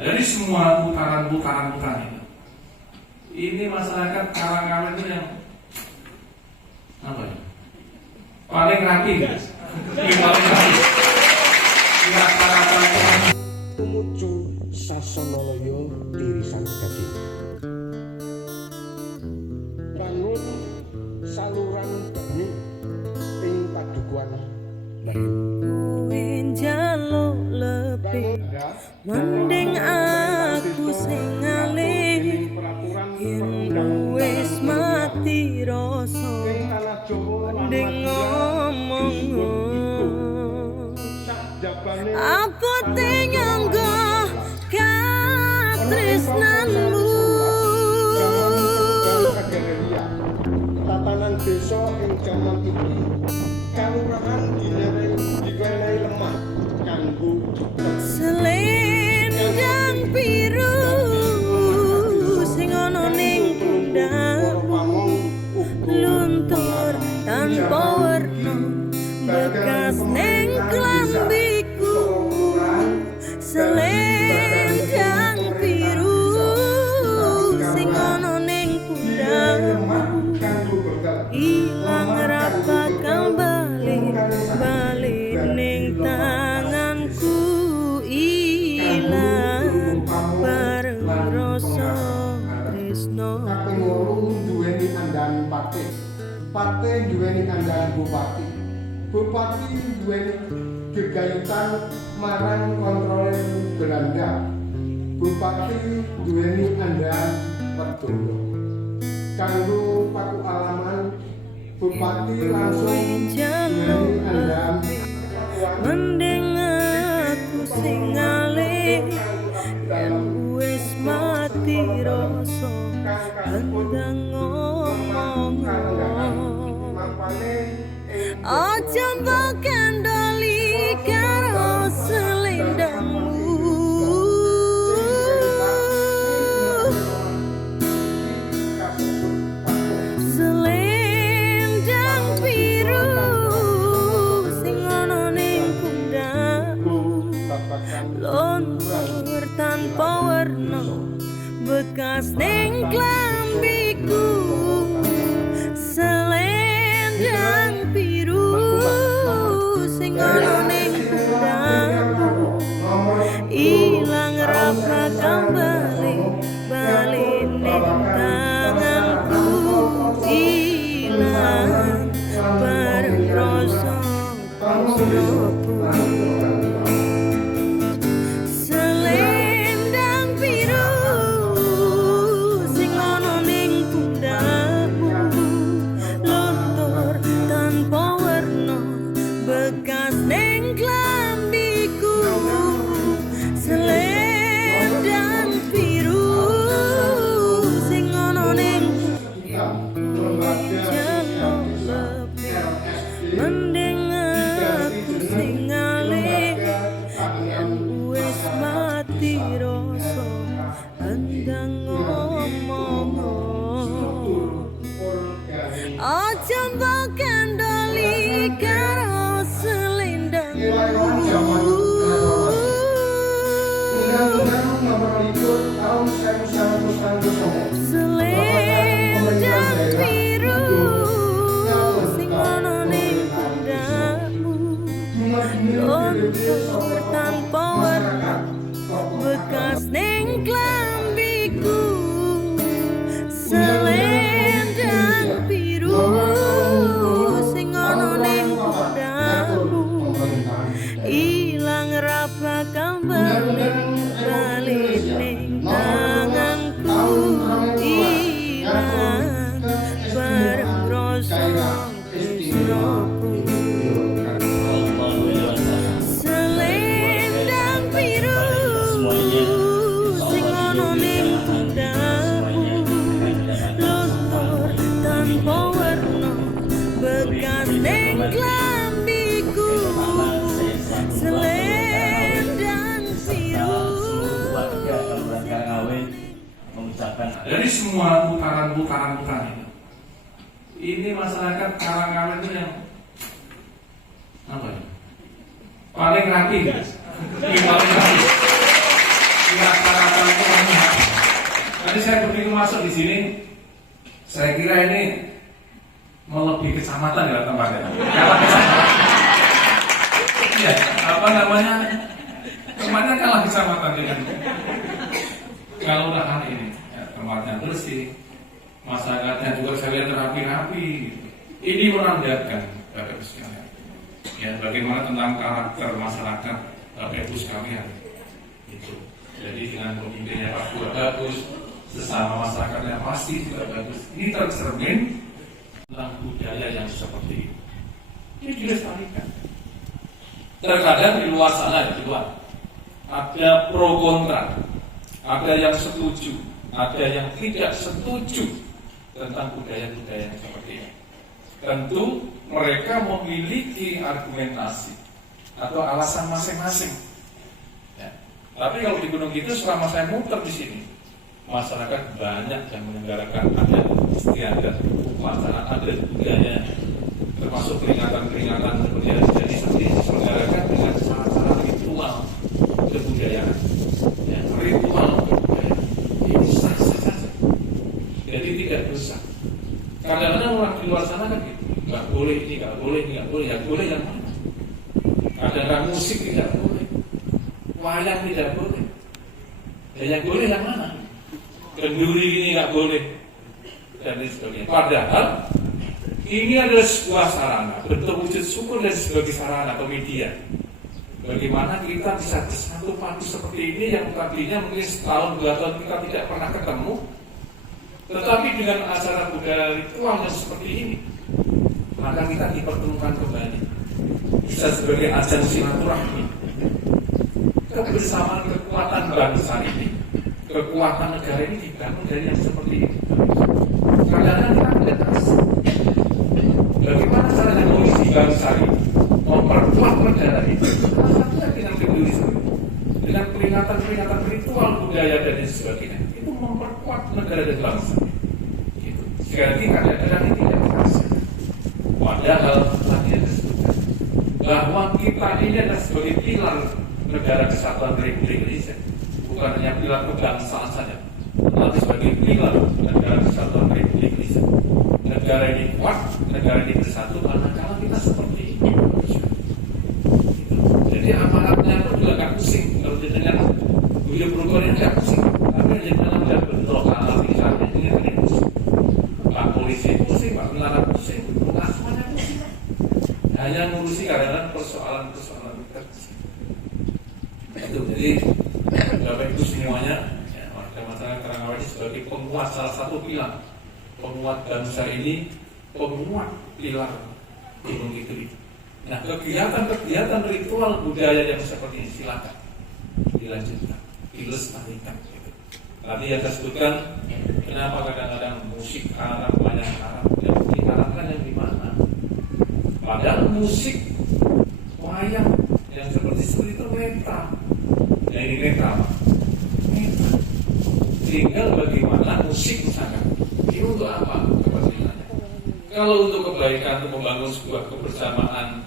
Dari semua putaran itu, ini masyarakat Karangkawi itu yang apa ya? Paling rapi, guys. Paling rapi. Tumuju Sasanalaya tirisan Gadi. Bangun saluran banyu ing padukuhan Layu. Kowe njaluk lebih, mending aku sing ngalih. Yen wis mati rasa, mending ngomong. Apa nyangga katresnanmu? Tatanan desa ing jaman iki kalurahan diwenehi lemah kanggo Selendang biru sing ana ning pundakmu, luntur tanpa warna bekas ning klambiku. Selendang biru sing ana ning pundakmu, ilang ra bakal balik ning tanganku. Ilang bareng rasa tresno. kaping 8 duweni andhan patih. Patih duweni andhan bupati. Bupati duweni gegayutan marang kontrole Belanda. Bupati duweni andhan Werdono. Kanggo paku alaman Bupati langsung duweni andhan Mending aku sing ngalih, yen wis mati rasa andang ngomong. Aja mbok kandhani karo selendangmu. Selendang biru sing ana ning pundakmu, lontor tanpa warna bekas ning klambiku. Selendang biru sing ana ning pundakmu, ilang ra bakal balik ning tanganku. Ilang bareng rasa tresnoku. Selendang biru sing ana ning pundakmu, luntur tanpa warna bekas ning klambiku. Selendang biru sing ana ning mending aku sing ngalih, yen wis mati rasa andang ngomong. Aja mbok kandhani karo selendangmu. Selendang biru sing ana ning pundakmu, luntur tanpa warna bekas ning klambiku. Selendang biru sing ana ning pundakmu, ilang ra bakal balik ning tanganku. Ilang bareng rasa tresnoku. Selendang biru sing ana ning pundakmu, luntur tanpa warna bekas ning klambiku. Selendang biru. Dari semua putaran itu, ini masyarakat Karangkawi itu yang apa ya? Paling rapi, guys. Paling rapi. saya begitu masuk di sini, saya kira ini melebihi kecamatan ya tempatnya. Kalau ya, apa namanya? Tempatnya kalah kecamatan dengan kelurahan ini. Ya, tempatnya bersih, masyarakatnya juga saya lihat rapi-rapi. Ini menandakan Bapak Ibu sekalian, ya bagaimana tentang karakter masyarakat Bapak Ibu sekalian itu. Jadi dengan pemimpinnya Pak Gua bagus, sesama masyarakatnya pasti juga bagus. Ini tercermin tentang budaya yang seperti ini. Ini dilestarikan. Terkadang di luar sana, di luar ada pro kontra, ada yang setuju, ada yang tidak setuju tentang budaya-budaya yang seperti ini. Tentu mereka memiliki argumentasi atau alasan masing-masing. Ya. Tapi kalau di Gunung Kidul selama saya muter di sini, masyarakat banyak yang menyelenggarakan adat istiadat, upacara adat budaya, termasuk peringatan-peringatan seperti yang jadi diselenggarakan dengan cara-cara ritual kebudayaan, ya, ritual kebudayaan. Ini sah-sah saja. Jadi tidak dosa. Kadang-kadang orang di luar sana kan gitu, nggak boleh ini, nggak boleh ini, nggak boleh. Yang boleh yang mana? Kadang-kadang musik tidak boleh, wayang tidak boleh. Dan yang boleh yang mana? Kenduri ini nggak boleh dan lain sebagainya. Padahal ini adalah sebuah sarana, bentuk wujud syukur dan sebagai sarana atau media. Bagaimana kita bisa bersatu padu seperti ini yang tadinya mungkin setahun 2 tahun kita tidak pernah ketemu, tetapi dengan acara budaya ritual yang seperti ini, maka kita dipertemukan kembali. Bisa sebagai ajang silaturahmi, kebersamaan kekuatan bangsa ini, kekuatan negara ini dibangun dari yang seperti ini. Kadang-kadang kita tidak tahu bagaimana caranya mengisi bangsa ini, memperkuat negara ini. Salah satunya dengan kenduri sendiri, dengan peringatan-peringatan ritual budaya dan sebagainya, itu memperkuat negara dan bangsa. Gitu. Sekali lagi kadang-kadang ini tidak terasa. Padahal tadi yang disebutkan bahwa kita ini adalah sebagai pilar negara kesatuan Republik Indonesia, bukan hanya pilar kebangsaan saja, tetapi sebagai pilar negara kesatuan Republik Indonesia. Negara ini kuat, negara ini bersatu, manakala kita seperti ini. Jadi aparatnya pun juga nggak pusing kalau didengar budaya Bogor ini nggak pusing, tapi jangan nggak bentrok alat misalnya ini pusing. Pak polisi pusing, Pak tentara pusing, bukan semuanya pusing. Hanya ngurusi kadang-kadang persoalan-persoalan kecil. Itu jadi Bapak Ibu semuanya, ya, warga masyarakat Karangawadi sebagai penguat salah satu pilar, penguat bangsa ini, penguat pilar Gunung Kidul. Nah, kegiatan-kegiatan ritual budaya yang seperti ini silakan dilanjutkan, dilestarikan. Gitu. Tadi yang saya sebutkan, kenapa kadang-kadang musik Arab, banyak Arab, yang diharapkan yang di mana? Padahal musik wayang yang seperti itu netral. Yang ini netral. Tinggal bagaimana musik misalkan. Ini untuk apa kepentingannya? Kalau untuk kebaikan, untuk membangun sebuah kebersamaan,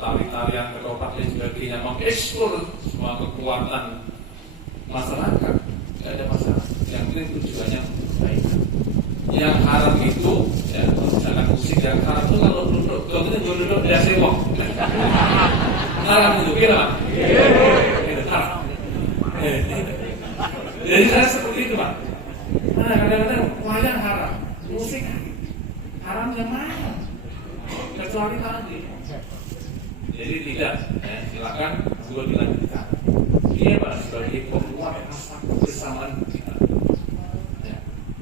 tari-tarian, keropat dan sebagainya, mengeksplor semua kekuatan masyarakat, tidak ada masalah. Yang penting tujuannya baik. Yang haram itu, ya, misalkan musik yang haram itu kalau duduk dia sewok. Haram itu, kira? Itu haram. Jadi saya seperti itu, Pak. Nah, kadang-kadang wayang haram, musik haram yang mana? Kecuali tadi. Jadi tidak, ya, silakan juga dilanjutkan. Dia Pak sebagai penguat rasa kebersamaan kita. Ya.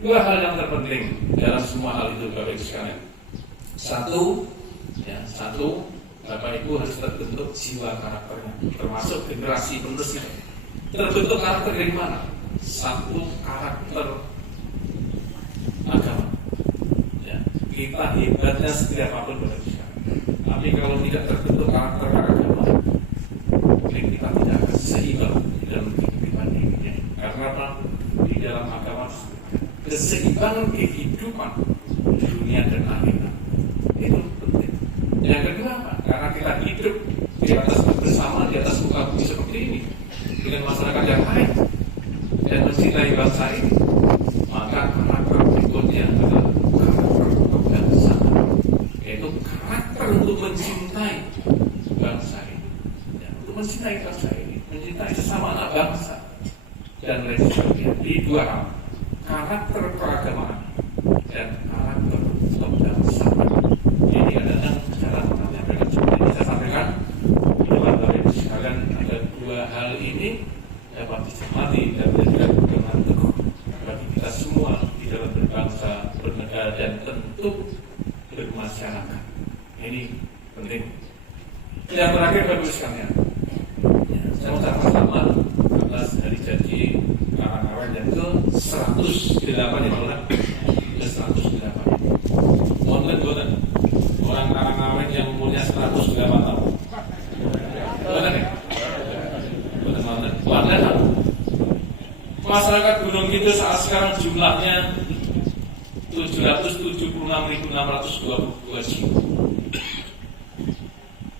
2 hal yang terpenting dalam semua hal itu, Bapak Ibu sekalian. Satu, Bapak Ibu harus terbentuk jiwa karakternya, termasuk generasi penerus itu. Terbentuk karakter dari mana? Satu, karakter agama. Ya. Kita hebatnya setiap apapun Bapak Ibu sekalian. Tapi kalau tidak terbentuk karakter agama, mungkin kita tidak akan seimbang di dalam kehidupan ini. Karena apa? Di dalam agama keseimbangan kehidupan dunia dan akhirat itu penting. Yang kedua apa? Karena kita hidup di atas bersama, di atas muka bumi seperti ini dengan masyarakat yang lain dan mencintai bangsa ini, maka karakter berikutnya adalah karakter kebangsaan, yaitu karakter untuk mencintai bangsa ini, ya, untuk mencintai bangsa ini, mencintai sesama anak bangsa dan lain sebagainya. Di dua hal, karakter keagamaan dan karakter kebangsaan. Ini adalah cara menyampaikan seperti yang saya sampaikan. Bapak Ibu sekalian, ada dua hal ini dapat dicermati dan menjadi pegangan teguh bagi kita semua di dalam berbangsa, bernegara, dan tentu bermasyarakat. Ini penting. Yang terakhir Bapak Ibu sekalian, saya ucapkan selamat atas hari janji kawan-kawan yang ke 108 ya Pak, ke 108. Mohon buatan orang kawan-kawan yang umurnya 108 tahun. Buatan ya? Buatan. Masyarakat Gunung Kidul saat sekarang jumlahnya 776.622 jiwa.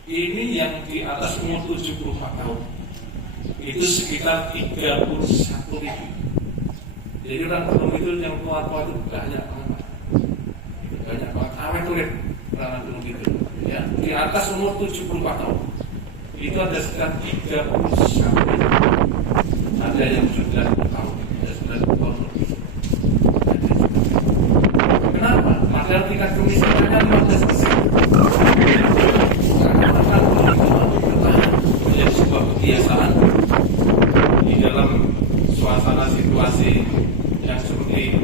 Ini yang di atas umur 74 tahun itu sekitar 31.000. Jadi orang Gunung Kidul yang tua-tua itu banyak banget. Banyak banget. Awet tulen orang Gunung Kidul. Ya, di atas umur 74 tahun itu ada sekitar 31.000. Ada yang 90 tahun, ada 90 tahun lebih. Kenapa? Padahal tingkat kemiskinannya 15%. Karena makan menjadi sebuah kebiasaan di dalam suasana situasi yang seperti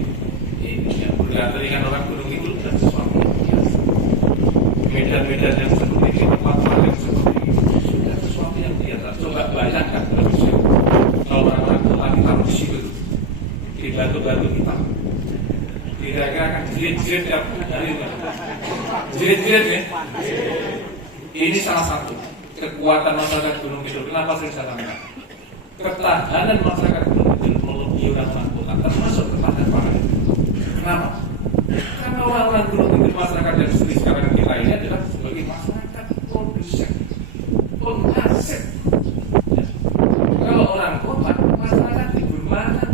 ini, yang bergantian orang Gunung Kidul dan sesuatu yang biasa. Medan-medan yang seperti ini, tempat-tempat yang seperti ini sudah sesuatu yang biasa. Coba bayangkan kalau orang-orang tua kita di situ, di batu-batu kita, kira-kira akan jerit-jerit tiap hari. Jerit-jerit ya. Ini salah satu kekuatan masyarakat Gunung Kidul. Kenapa saya sampaikan? Ketahanan masyarakat Gunung Kidul melebihi orang-orang kota, termasuk ketahanan pangan. Kenapa? Karena orang-orang Gunung Kidul, masyarakat yang sekarang kita ini adalah sebagai masyarakat produsen, penghasil. Kalau orang kota, masyarakat libur makan.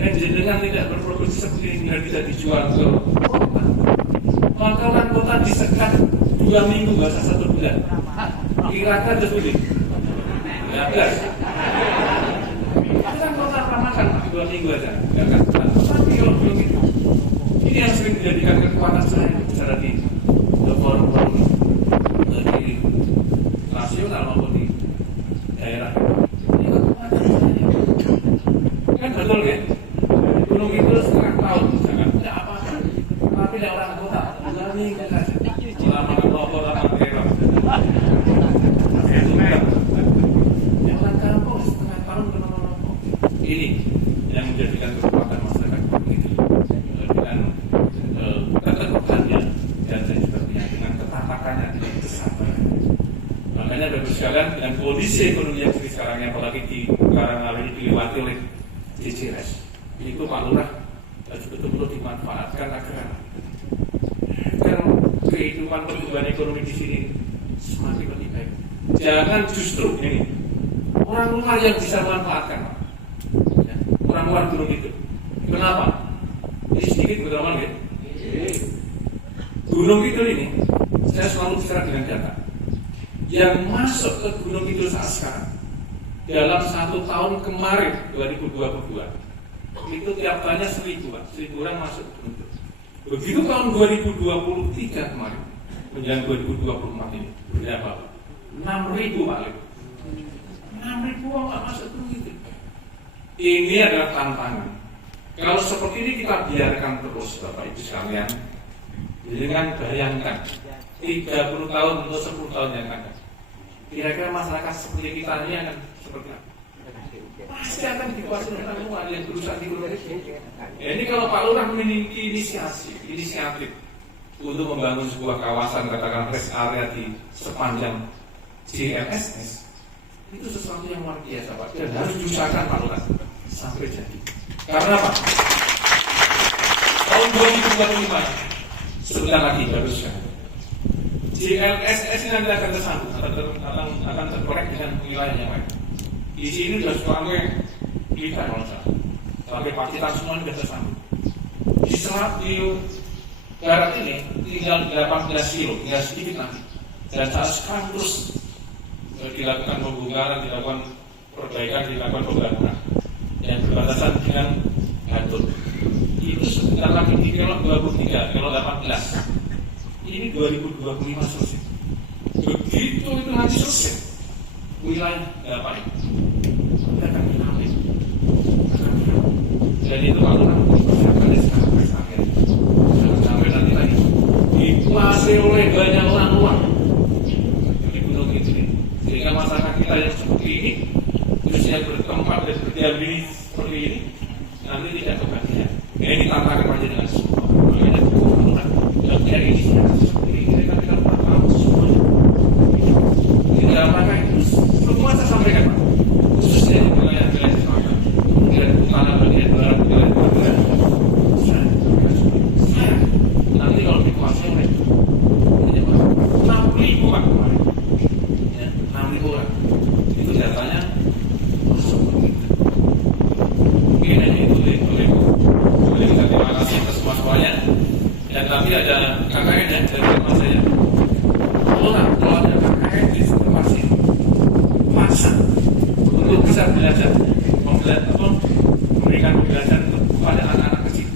Yang jenengan tidak berproduksi seperti ini dan tidak dijual ke kota, maka orang kota disekat 2 minggu, bahasa 1 bulan. Kira-kira seperti 15. Orang kota apa makan 2 minggu aja, nggak kan? Tapi kalau belum itu, ini yang sering menjadikan kekuatan saya bicara di forum-forum di nasional maupun di daerah. Ini kekuatan saya. Kan betul kan? Gunung itu setengah tahun, jangan tidak apa-apa. Tapi tidak orang kota, 2 minggu saja. Lama kelompok, lama kerok. Yang orang kampung setengah tahun kelompok. Ini yang menjadikan kekuatan masyarakat itu dengan keteguhannya dan sebagainya, dengan ketatakannya, dengan kesabaran. Makanya Bapak sekalian, dengan kondisi ekonomi yang sekarang, apalagi di Karangawin dilewati oleh CCS, itu Pak Lurah betul-betul dimanfaatkan agar kehidupan pertumbuhan ekonomi di sini semakin lebih baik. Jangan justru ini orang luar yang bisa manfaatkan, ya, orang luar Gunung Kidul. Kenapa? Ini sedikit berteman ya. Gunung Kidul ini, saya selalu bicara dengan data. Yang masuk ke Gunung Kidul saat sekarang dalam 1 tahun kemarin 2022 itu tiap tahunnya 1.000 orang masuk ke Gunung Kidul. Begitu tahun 2023 kemarin menjelang 2024 ini berapa? 6.000 Pak Lek. 6.000 orang masuk ke Gunung Kidul. Ini adalah tantangan. Kalau seperti ini kita biarkan terus Bapak Ibu sekalian, dengan bayangkan 30 tahun atau 10 tahun yang akan, kira-kira masyarakat seperti kita ini akan seperti apa? Pasti akan dikuasai oleh orang luar yang berusaha di Gunung Kidul. Ini kalau Pak Lurah memiliki inisiatif untuk membangun sebuah kawasan, katakan rest area di sepanjang JLSS, itu sesuatu yang luar biasa Pak, dan harus diusahakan Pak Lurah sampai jadi. Karena apa? Tahun 2025 sebentar lagi bagusnya JLSS ini nanti akan tersambung, akan terkorek dengan wilayah yang lain. Di sini sudah suami kita kalau salah. sampai Pacitan semua ini sudah tersambung. Di selat di darat ini tinggal 18 kilo, tinggal sedikit nanti. Dan saat sekarang terus dilakukan pembongkaran, dilakukan perbaikan, dilakukan pembangunan. Yang berbatasan dengan Gatut. Itu sebentar lagi di kilo 23, kilo 18. Ini 2025 selesai. Begitu itu nanti selesai, wilayah apa ini? Kita akan mengambil. Dan itu kalau nanti persiapkan dari sekarang sampai nanti lagi dikuasai oleh banyak orang di gunung itu, sehingga masyarakat kita yang seperti ini terus yang bertempat dan berdiam diri seperti ini nanti tidak kebagian. Ini ditantakan aja dengan semua. Makanya kebutuhan dan kayak ini seperti ini kita tahu semuanya. Tidak apa-apa itu semua saya sampaikan, Pak. Khususnya di wilayah-wilayah selatan, kemudian utara, bagian barat, wilayah barat. Saya nanti kalau dikuasai oleh ini Pak, 6.000 Pak kemarin, ya 6.000 orang. Itu datanya masuk begitu. Mungkin hanya itu boleh kita terima kasih atas semuanya. Dan tapi ada KKN ya dari rumah saya. Kalau ada KKN di supermarket, masa untuk bisa belajar, memberikan pembelajaran kepada anak-anak kecil.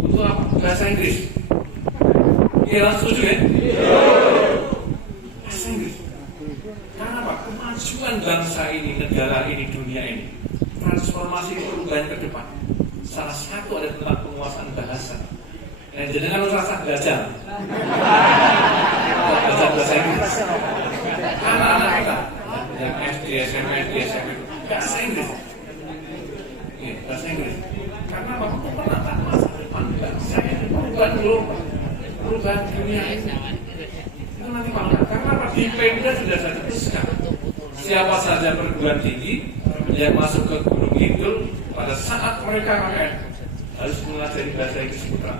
Untuk apa? Bahasa Inggris. Iya, setuju ya? Bahasa Inggris. Karena apa? Kemajuan bangsa ini, negara ini, dunia ini, transformasi perubahan ke depan. Salah satu ada tentang penguasaan bahasa. Dan jangan rasa belajar. Belajar bahasa Inggris. Anak-anak kita yang SD, SMP, bahasa Inggris. Iya, bahasa Inggris. Karena apa? Penataan masa depan bangsa ini perubahan dunia ini. Itu nanti malah. Karena apa? Di Pemda sudah saya teruskan. Siapa saja perguruan tinggi yang masuk ke Gunung Kidul pada saat mereka harus mengajari bahasa Inggris putra.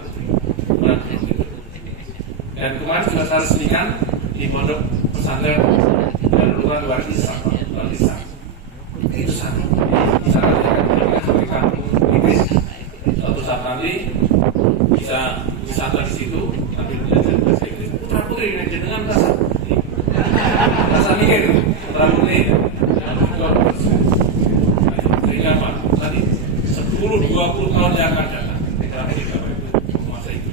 Dan kemarin sudah saya resmikan di pondok pesantren dan luar Isa. Itu satu. Bisa kita Inggris. Suatu saat nanti bisa wisata di situ, nanti belajar bahasa Inggris. Putra putri dengan rasa mikir, putra putri. Sehingga Pak, tadi 10-20 tahun yang akan datang kita mencapai masa itu.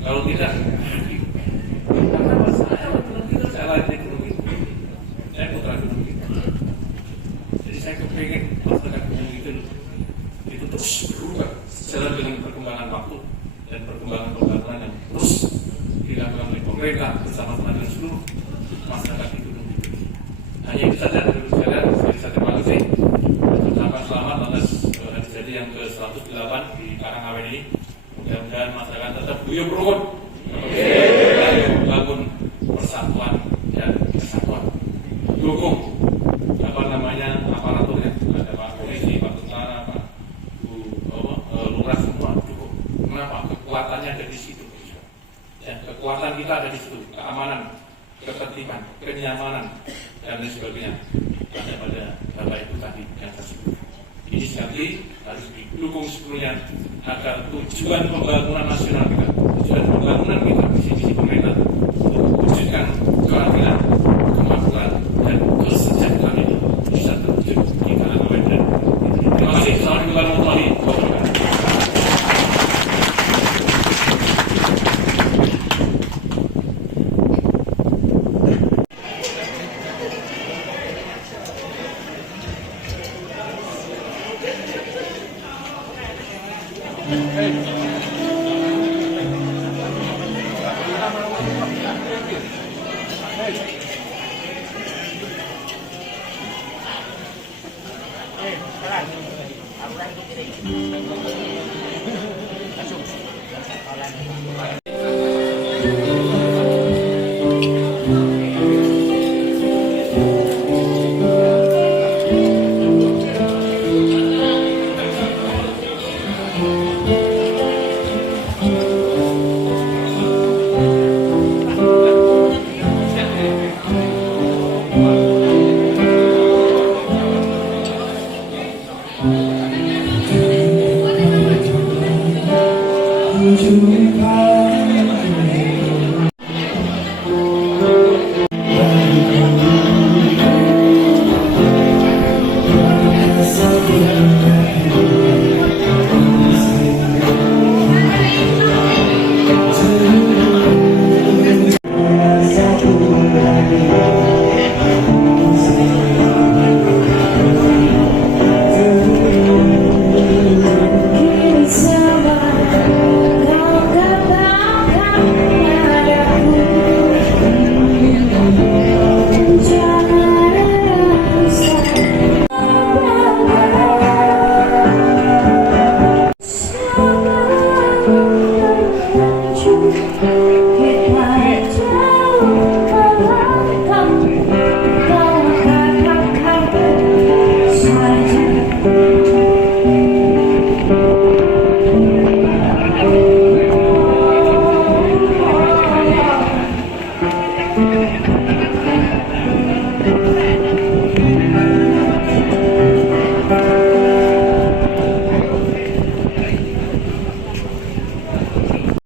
Kalau tidak, karena saya belum kita saya lahir di gunung itu, saya putra gunung itu. Jadi saya kepingin masyarakat gunung itu terus berubah sejalan dengan perkembangan waktu dan perkembangan pembangunan yang terus dilakukan oleh pemerintah bersama-sama dengan seluruh masyarakat di gunung itu. Hanya itu saja dari sekalian. Saya terima kasih. Ucapkan selamat atas hari jadi yang ke-108 di Karangawen ini. Mudah-mudahan masyarakat tetap guyup rukun, membangun persatuan dan kesatuan. Dukung aparaturnya, ada Pak Polisi, Pak Tentara, Pak Lurah semua dukung. Kenapa? Kekuatannya ada di situ. Dan kekuatan kita ada di situ. Keamanan, ketertiban, kenyamanan dan lain sebagainya. Ada pada Bapak Ibu tadi yang saya sebut. Ini sekali harus didukung sepenuhnya agar tujuan pembangunan nasional kita, tujuan pembangunan kita, visi-visi pemerintah untuk mewujudkan keadilan, kemakmuran dan kesejahteraan ini bisa terwujud di Karangawen dan terima kasih. Assalamualaikum warahmatullahi wabarakatuh. Thank you.